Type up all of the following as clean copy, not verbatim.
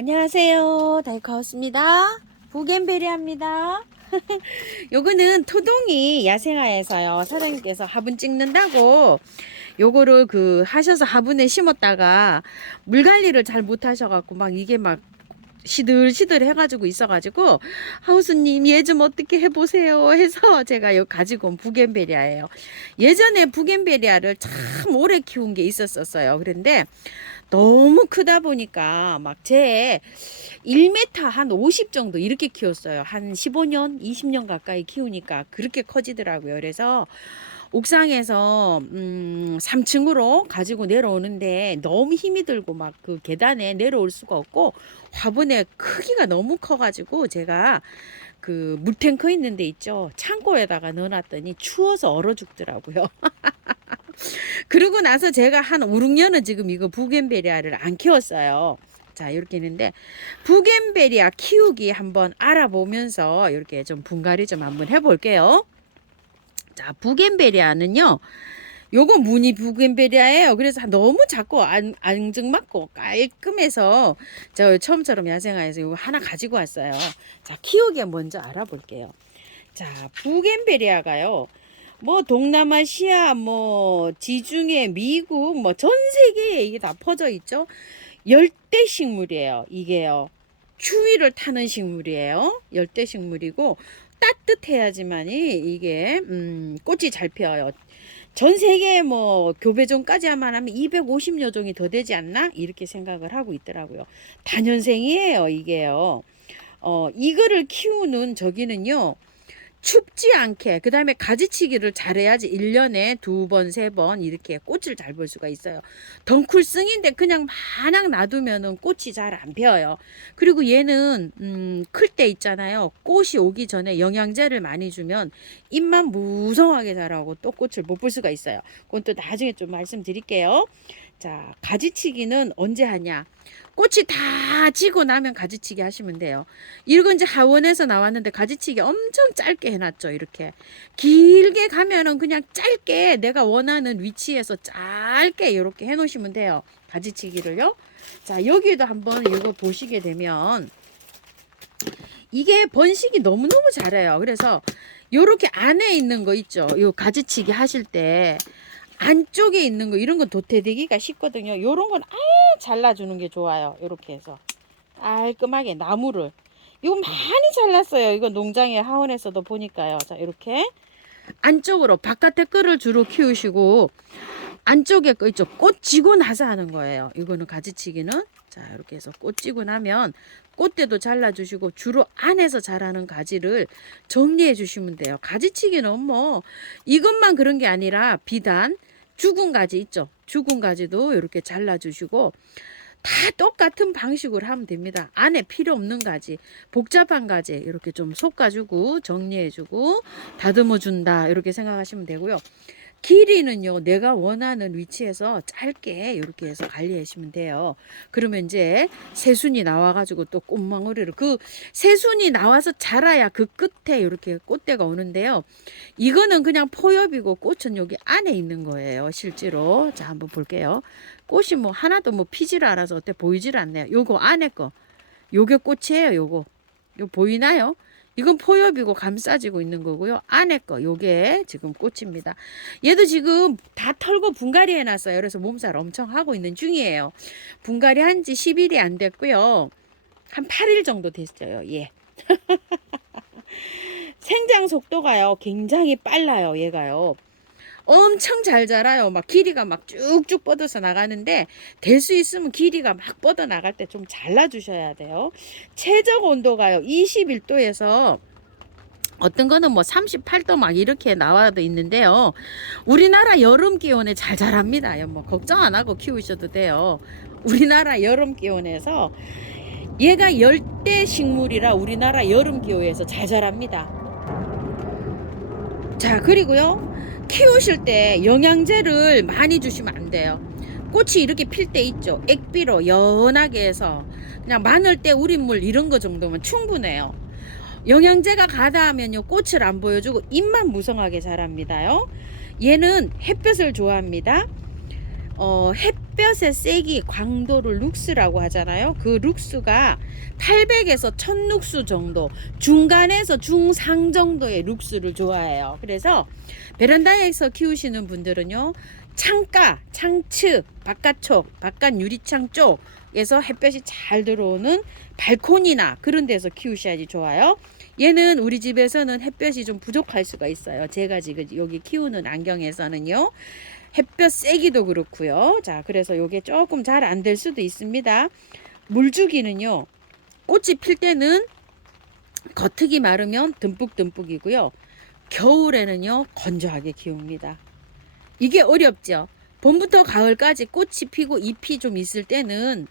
안녕하세요. 다이카우스입니다. 부겐베리아입니다. 요거는 토동이 야생화에서요. 사장님께서 화분 찍는다고 요거를 하셔서 화분에 심었다가 물 관리를 잘 못하셔갖고 막 이게 막 시들시들 해가지고 있어가지고 하우스님 얘 좀 어떻게 해보세요 해서 제가 요 가지고 온 부겐베리아예요. 예전에 부겐베리아를 참 오래 키운 게 있었어요. 그런데 너무 크다 보니까 막 제 1m 한 50 정도 이렇게 키웠어요. 한 15년, 20년 가까이 키우니까 그렇게 커지더라고요. 그래서 옥상에서 3층으로 가지고 내려오는데 너무 힘이 들고 막 그 계단에 내려올 수가 없고 화분의 크기가 너무 커가지고 제가 그 물탱크 있는 데 있죠. 창고에다가 넣어놨더니 추워서 얼어 죽더라고요. 그러고 나서 제가 한 5, 6년은 지금 이거 부겐베리아를 안 키웠어요. 자, 이렇게 있는데 부겐베리아 키우기 한번 알아보면서 이렇게 좀 분갈이 좀 한번 해볼게요. 자, 부겐베리아는요. 요거 무늬 부겐베리아예요. 그래서 너무 작고 앙증맞고 깔끔해서 저 처음처럼 야생화에서 요거 하나 가지고 왔어요. 자, 키우기 먼저 알아볼게요. 자, 부겐베리아가요. 뭐 동남아시아 뭐 지중해 미국 뭐 전 세계에 이게 다 퍼져 있죠. 열대 식물이에요. 이게요. 추위를 타는 식물이에요. 열대 식물이고 따뜻해야지만이 이게 꽃이 잘 피어요. 전 세계 뭐 교배종까지만 하면 250여 종이 더 되지 않나? 이렇게 생각을 하고 있더라고요. 다년생이에요, 이게요. 이거를 키우는 저기는요. 춥지 않게 그 다음에 가지치기를 잘해야지 1년에 2번 3번 이렇게 꽃을 잘 볼 수가 있어요. 덩쿨성인데 그냥 마냥 놔두면은 꽃이 잘 안 피어요. 그리고 얘는 클 때 있잖아요. 꽃이 오기 전에 영양제를 많이 주면 잎만 무성하게 자라고 또 꽃을 못 볼 수가 있어요. 그건 또 나중에 좀 말씀드릴게요. 자, 가지치기는 언제 하냐? 꽃이 다 지고 나면 가지치기 하시면 돼요. 이건 이제 하원에서 나왔는데 가지치기 엄청 짧게 해놨죠. 이렇게 길게 가면은 그냥 짧게 내가 원하는 위치에서 짧게 이렇게 해놓으시면 돼요. 가지치기를요. 자, 여기도 한번 이거 보시게 되면 이게 번식이 너무너무 잘해요. 그래서 요렇게 안에 있는 거 있죠. 요 가지치기 하실 때 안쪽에 있는 거 이런 건 도태되기가 쉽거든요. 요런 건 아예 잘라주는 게 좋아요. 요렇게 해서 깔끔하게 나무를 이거 많이 잘랐어요. 이거 농장에 하원에서도 보니까요. 자, 이렇게 안쪽으로 바깥에 거를 주로 키우시고 안쪽에 거 있죠. 꽃 지고 나서 하는 거예요. 이거는 가지치기는. 자, 이렇게 해서 꽃 지고 나면 꽃대도 잘라주시고 주로 안에서 자라는 가지를 정리해 주시면 돼요. 가지치기는 뭐 이것만 그런 게 아니라 비단 죽은 가지 있죠. 죽은 가지도 이렇게 잘라주시고 다 똑같은 방식으로 하면 됩니다. 안에 필요 없는 가지, 복잡한 가지 이렇게 좀 솎아주고 정리해주고 다듬어준다 이렇게 생각하시면 되고요. 길이는요, 내가 원하는 위치에서 짧게 이렇게 해서 관리하시면 돼요. 그러면 이제 새순이 나와가지고 또 꽃망울이를 새순이 나와서 자라야 그 끝에 이렇게 꽃대가 오는데요. 이거는 그냥 포엽이고 꽃은 여기 안에 있는 거예요. 실제로. 자, 한번 볼게요. 꽃이 뭐 하나도 뭐 피지를 않아서 어때 보이질 않네요. 요거 안에 거. 요게 꽃이에요. 요거. 요 보이나요? 이건 포엽이고 감싸지고 있는 거고요. 안에 거 요게 지금 꽃입니다. 얘도 지금 다 털고 분갈이 해놨어요. 그래서 몸살 엄청 하고 있는 중이에요. 분갈이 한 지 10일이 안 됐고요. 한 8일 정도 됐어요. 예. 생장 속도가요. 굉장히 빨라요. 얘가요. 엄청 잘 자라요. 막 길이가 막 쭉쭉 뻗어서 나가는데 될 수 있으면 길이가 막 뻗어 나갈 때 좀 잘라주셔야 돼요. 최적 온도가요 21도에서 어떤 거는 뭐 38도 막 이렇게 나와도 있는데요. 우리나라 여름 기온에 잘 자랍니다. 뭐 걱정 안 하고 키우셔도 돼요. 우리나라 여름 기온에서 얘가 열대 식물이라 우리나라 여름 기온에서 잘 자랍니다. 자, 그리고요. 키우실 때 영양제를 많이 주시면 안 돼요. 꽃이 이렇게 필 때 있죠. 액비로 연하게 해서 그냥 마늘때 우린물 이런 거 정도면 충분해요. 영양제가 가다 하면요. 꽃을 안 보여주고 잎만 무성하게 자랍니다요. 얘는 햇볕을 좋아합니다. 햇볕의 세기 광도를 룩스라고 하잖아요. 그 룩스가 800에서 1000룩스 정도, 중간에서 중상 정도의 룩스를 좋아해요. 그래서 베란다에서 키우시는 분들은요, 창가, 창측, 바깥쪽, 바깥 유리창 쪽에서 햇볕이 잘 들어오는 발코니나 그런 데서 키우셔야지 좋아요. 얘는 우리 집에서는 햇볕이 좀 부족할 수가 있어요. 제가 지금 여기 키우는 안경에서는요, 햇볕 세기도 그렇고요. 자, 그래서 요게 조금 잘 안 될 수도 있습니다. 물주기는요, 꽃이 필 때는 겉흙이 마르면 듬뿍듬뿍이고요. 겨울에는요, 건조하게 키웁니다. 이게 어렵죠. 봄부터 가을까지 꽃이 피고 잎이 좀 있을 때는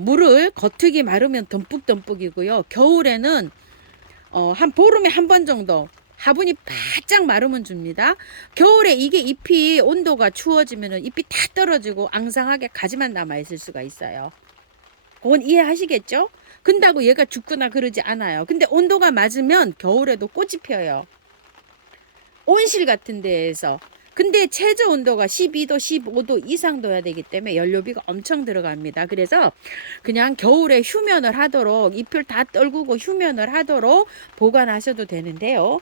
물을 겉흙이 마르면 듬뿍듬뿍이고요. 겨울에는 한 보름에 한 번 정도 화분이 바짝 마르면 줍니다. 겨울에 이게 잎이 온도가 추워지면 잎이 다 떨어지고 앙상하게 가지만 남아 있을 수가 있어요. 그건 이해하시겠죠? 근다고 얘가 죽거나 그러지 않아요. 근데 온도가 맞으면 겨울에도 꽃이 펴요. 온실 같은 데에서. 근데 최저 온도가 12도, 15도 이상 둬야 되기 때문에 연료비가 엄청 들어갑니다. 그래서 그냥 겨울에 휴면을 하도록, 잎을 다 떨구고 휴면을 하도록 보관하셔도 되는데요.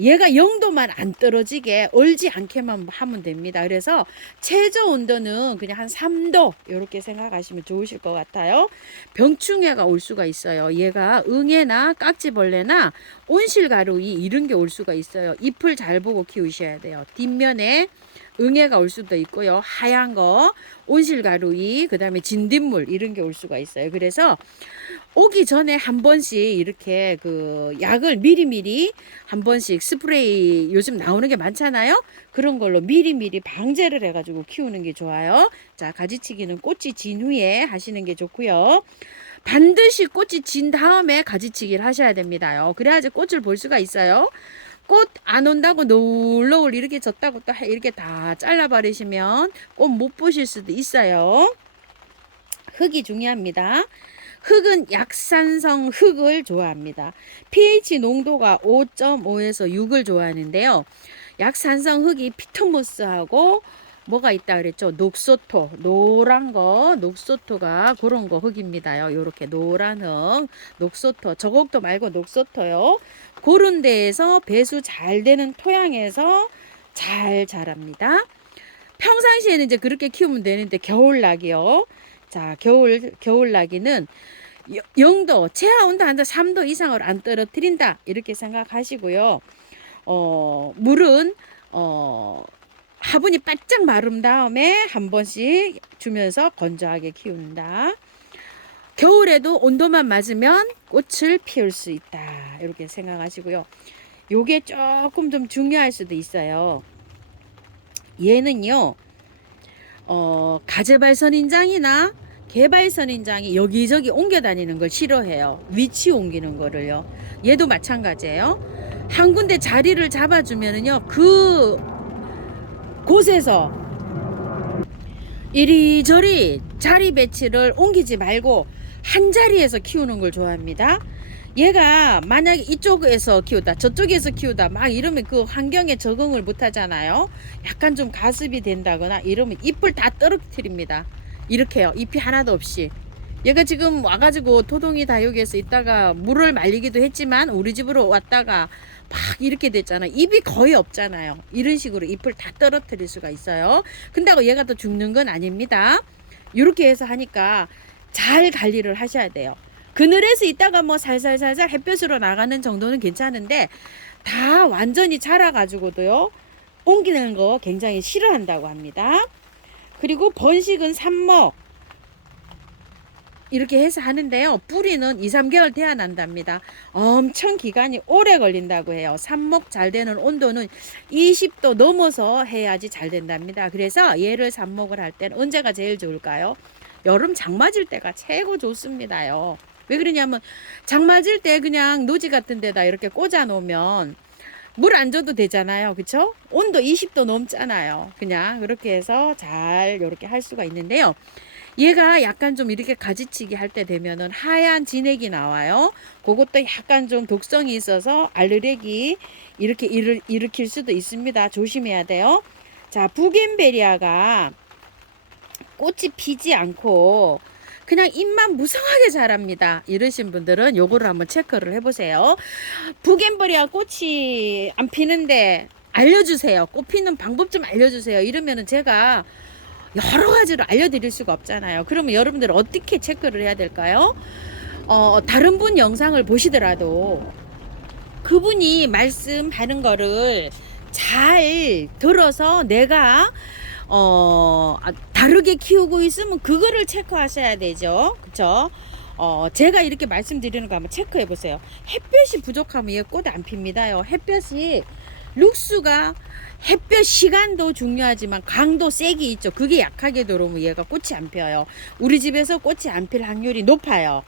얘가 0도만 안 떨어지게 얼지 않게만 하면 됩니다. 그래서 최저 온도는 그냥 한 3도 이렇게 생각하시면 좋으실 것 같아요. 병충해가 올 수가 있어요. 얘가 응애나 깍지벌레나 온실가루이 이런 게 올 수가 있어요. 잎을 잘 보고 키우셔야 돼요. 뒷면에 응애가 올 수도 있고요. 하얀 거, 온실가루이, 그 다음에 진딧물 이런 게 올 수가 있어요. 그래서 오기 전에 한 번씩 이렇게 그 약을 미리미리 한 번씩 스프레이 요즘 나오는 게 많잖아요. 그런 걸로 미리미리 방제를 해가지고 키우는 게 좋아요. 자, 가지치기는 꽃이 진 후에 하시는 게 좋고요. 반드시 꽃이 진 다음에 가지치기를 하셔야 됩니다요. 그래야지 꽃을 볼 수가 있어요. 꽃 안 온다고 노을노을 이렇게 졌다고 또 이렇게 다 잘라버리시면 꽃 못 보실 수도 있어요. 흙이 중요합니다. 흙은 약산성 흙을 좋아합니다. pH 농도가 5.5에서 6을 좋아하는데요. 약산성 흙이 피톤무스하고 뭐가 있다 그랬죠? 녹소토, 노란 거, 녹소토가 그런 거 흙입니다요. 요렇게 노란 흙, 녹소토, 저곡도 말고 녹소토요. 그런 데에서 배수 잘 되는 토양에서 잘 자랍니다. 평상시에는 이제 그렇게 키우면 되는데 겨울나기요. 자, 겨울나기는 0도, 최하 온도 한 3도 이상을 안 떨어뜨린다. 이렇게 생각하시고요. 물은, 화분이 바짝 마른 다음에 한 번씩 주면서 건조하게 키운다. 겨울에도 온도만 맞으면 꽃을 피울 수 있다. 이렇게 생각하시고요. 요게 조금 좀 중요할 수도 있어요. 얘는요, 가재발선인장이나 개발선인장이 여기저기 옮겨 다니는 걸 싫어해요. 위치 옮기는 거를요. 얘도 마찬가지예요. 한 군데 자리를 잡아주면은요, 그 곳에서 이리저리 자리 배치를 옮기지 말고 한 자리에서 키우는 걸 좋아합니다. 얘가 만약에 이쪽에서 키우다 저쪽에서 키우다 막 이러면 그 환경에 적응을 못 하잖아요. 약간 좀 가습이 된다거나 이러면 잎을 다 떨어뜨립니다. 이렇게요. 잎이 하나도 없이. 얘가 지금 와가지고 토동이 다육에서 있다가 물을 말리기도 했지만 우리 집으로 왔다가 막 이렇게 됐잖아요. 잎이 거의 없잖아요. 이런 식으로 잎을 다 떨어뜨릴 수가 있어요. 근다고 얘가 또 죽는 건 아닙니다. 이렇게 해서 하니까 잘 관리를 하셔야 돼요. 그늘에서 있다가 뭐 살살살살 햇볕으로 나가는 정도는 괜찮은데 다 완전히 자라가지고도요, 옮기는 거 굉장히 싫어한다고 합니다. 그리고 번식은 삽목 이렇게 해서 하는데요, 뿌리는 2, 3개월 돼야 난답니다. 엄청 기간이 오래 걸린다고 해요. 삽목 잘 되는 온도는 20도 넘어서 해야지 잘 된답니다. 그래서 얘를 삽목을 할 때는 언제가 제일 좋을까요? 여름 장 맞을 때가 최고 좋습니다요. 왜 그러냐면 장 맞을 때 그냥 노지 같은 데다 이렇게 꽂아 놓으면 물 안 줘도 되잖아요. 그쵸? 온도 20도 넘잖아요. 그냥 그렇게 해서 잘 이렇게 할 수가 있는데요. 얘가 약간 좀 이렇게 가지치기 할 때 되면은 하얀 진액이 나와요. 그것도 약간 좀 독성이 있어서 알레르기 이렇게 일으킬 수도 있습니다. 조심해야 돼요. 자, 부겐베리아가 꽃이 피지 않고 그냥 잎만 무성하게 자랍니다. 이러신 분들은 요거를 한번 체크를 해보세요. 부겐버리아 꽃이 안 피는데 알려주세요. 꽃 피는 방법 좀 알려주세요. 이러면은 제가 여러 가지로 알려드릴 수가 없잖아요. 그러면 여러분들 어떻게 체크를 해야 될까요? 다른 분 영상을 보시더라도 그분이 말씀하는 거를 잘 들어서 내가 다르게 키우고 있으면 그거를 체크하셔야 되죠. 그쵸? 제가 이렇게 말씀드리는 거 한번 체크해 보세요. 햇볕이 부족하면 얘 꽃 안 핍니다요. 햇볕이 룩수가 햇볕 시간도 중요하지만 강도 세게 있죠. 그게 약하게 들어오면 얘가 꽃이 안 펴요. 우리 집에서 꽃이 안 필 확률이 높아요.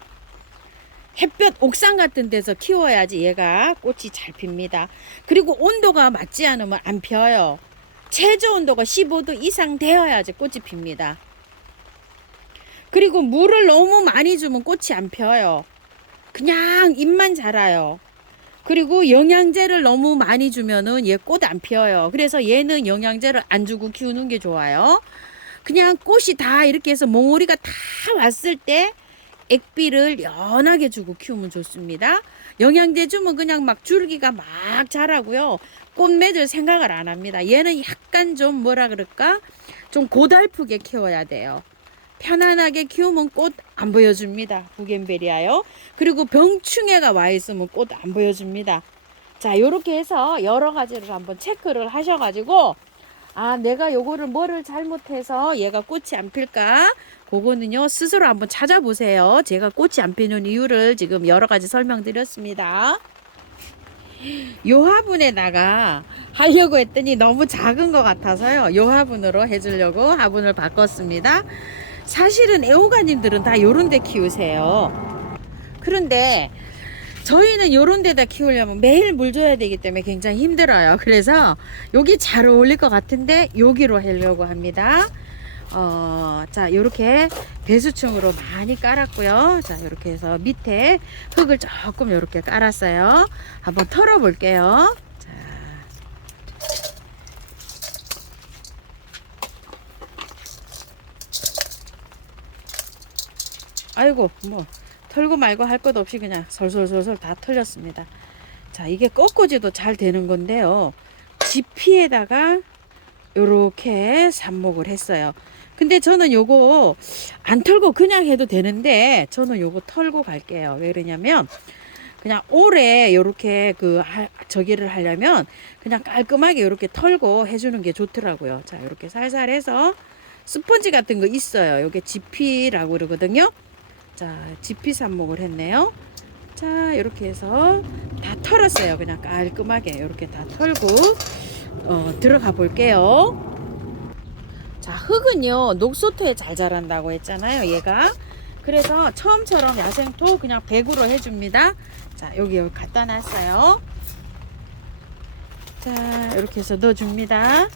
햇볕 옥상 같은 데서 키워야지 얘가 꽃이 잘 핍니다. 그리고 온도가 맞지 않으면 안 펴요. 최저 온도가 15도 이상 되어야지 꽃이 핍니다. 그리고 물을 너무 많이 주면 꽃이 안 펴요. 그냥 잎만 자라요. 그리고 영양제를 너무 많이 주면은 얘 꽃 안 피어요. 그래서 얘는 영양제를 안 주고 키우는 게 좋아요. 그냥 꽃이 다 이렇게 해서 몽우리가 다 왔을 때 액비를 연하게 주고 키우면 좋습니다. 영양제 주면 그냥 막 줄기가 막 자라고요. 꽃 맺을 생각을 안 합니다. 얘는 약간 좀 뭐라 그럴까? 좀 고달프게 키워야 돼요. 편안하게 키우면 꽃 안 보여줍니다. 부겐베리아요. 그리고 병충해가 와 있으면 꽃 안 보여줍니다. 자, 요렇게 해서 여러 가지를 한번 체크를 하셔가지고 내가 요거를 뭐를 잘못해서 얘가 꽃이 안 필까? 그거는요 스스로 한번 찾아보세요. 제가 꽃이 안 피는 이유를 지금 여러 가지 설명드렸습니다. 요 화분에다가 하려고 했더니 너무 작은 것 같아서요. 요 화분으로 해주려고 화분을 바꿨습니다. 사실은 애호가님들은 다 요런 데 키우세요. 그런데 저희는 요런 데다 키우려면 매일 물 줘야 되기 때문에 굉장히 힘들어요. 그래서 여기 잘 어울릴 것 같은데 여기로 하려고 합니다. 자, 요렇게 배수층으로 많이 깔았고요. 자, 요렇게 해서 밑에 흙을 조금 요렇게 깔았어요. 한번 털어 볼게요. 자. 아이고, 뭐 털고 말고 할 것 없이 그냥 솔솔솔솔 다 털렸습니다. 자, 이게 꺾어지도 잘 되는 건데요. 지피에다가 요렇게 삽목을 했어요. 근데 저는 요거 안 털고 그냥 해도 되는데 저는 요거 털고 갈게요. 왜 그러냐면 그냥 오래 요렇게 저기를 하려면 그냥 깔끔하게 요렇게 털고 해주는 게 좋더라고요. 자, 요렇게 살살 해서 스펀지 같은 거 있어요. 요게 지피라고 그러거든요. 자, 지피 삽목을 했네요. 자, 이렇게 해서 다 털었어요. 그냥 깔끔하게 이렇게 다 털고 들어가 볼게요. 자, 흙은요 녹소토에 잘 자란다고 했잖아요. 얘가 그래서 처음처럼 야생토 그냥 100으로 해줍니다. 자, 여기 갖다 놨어요. 자, 이렇게 해서 넣어줍니다.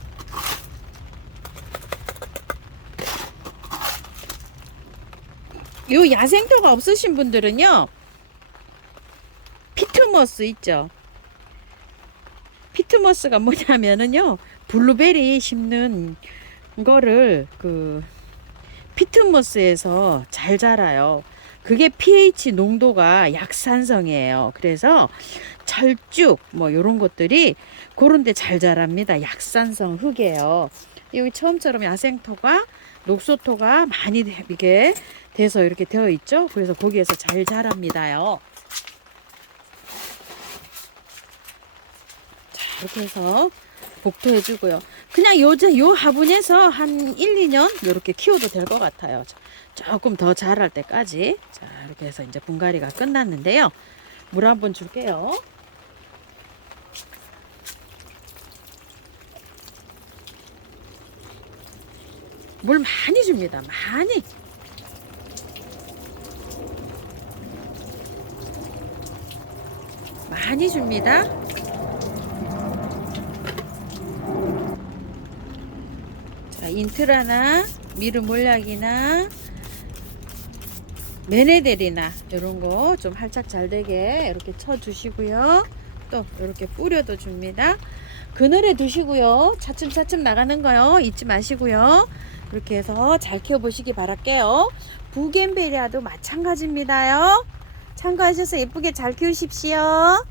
요 야생토가 없으신 분들은요 피트모스 있죠. 피트모스가 뭐냐면은요 블루베리 심는 거를 피트모스에서 잘 자라요. 그게 pH 농도가 약산성이에요. 그래서 철쭉 뭐 요런 것들이 그런 데 잘 자랍니다. 약산성 흙이에요. 여기 처음처럼 야생토가 녹소토가 많이 이게 돼서 이렇게 되어 있죠. 그래서 거기에서 잘 자랍니다요. 자, 이렇게 해서 복토해 주고요. 그냥 요 화분에서 한 1, 2년 이렇게 키워도 될 것 같아요. 조금 더 자랄 때까지. 자, 이렇게 해서 이제 분갈이가 끝났는데요. 물 한번 줄게요. 물 많이 줍니다. 많이 줍니다. 자, 인트라나 미르몰약이나 메네델이나 이런 거 좀 활착 잘 되게 이렇게 쳐 주시고요. 또 이렇게 뿌려도 줍니다. 그늘에 두시고요. 차츰차츰 나가는 거요. 잊지 마시고요. 이렇게 해서 잘 키워보시기 바랄게요. 부겐베리아도 마찬가지입니다요. 참고하셔서 예쁘게 잘 키우십시오.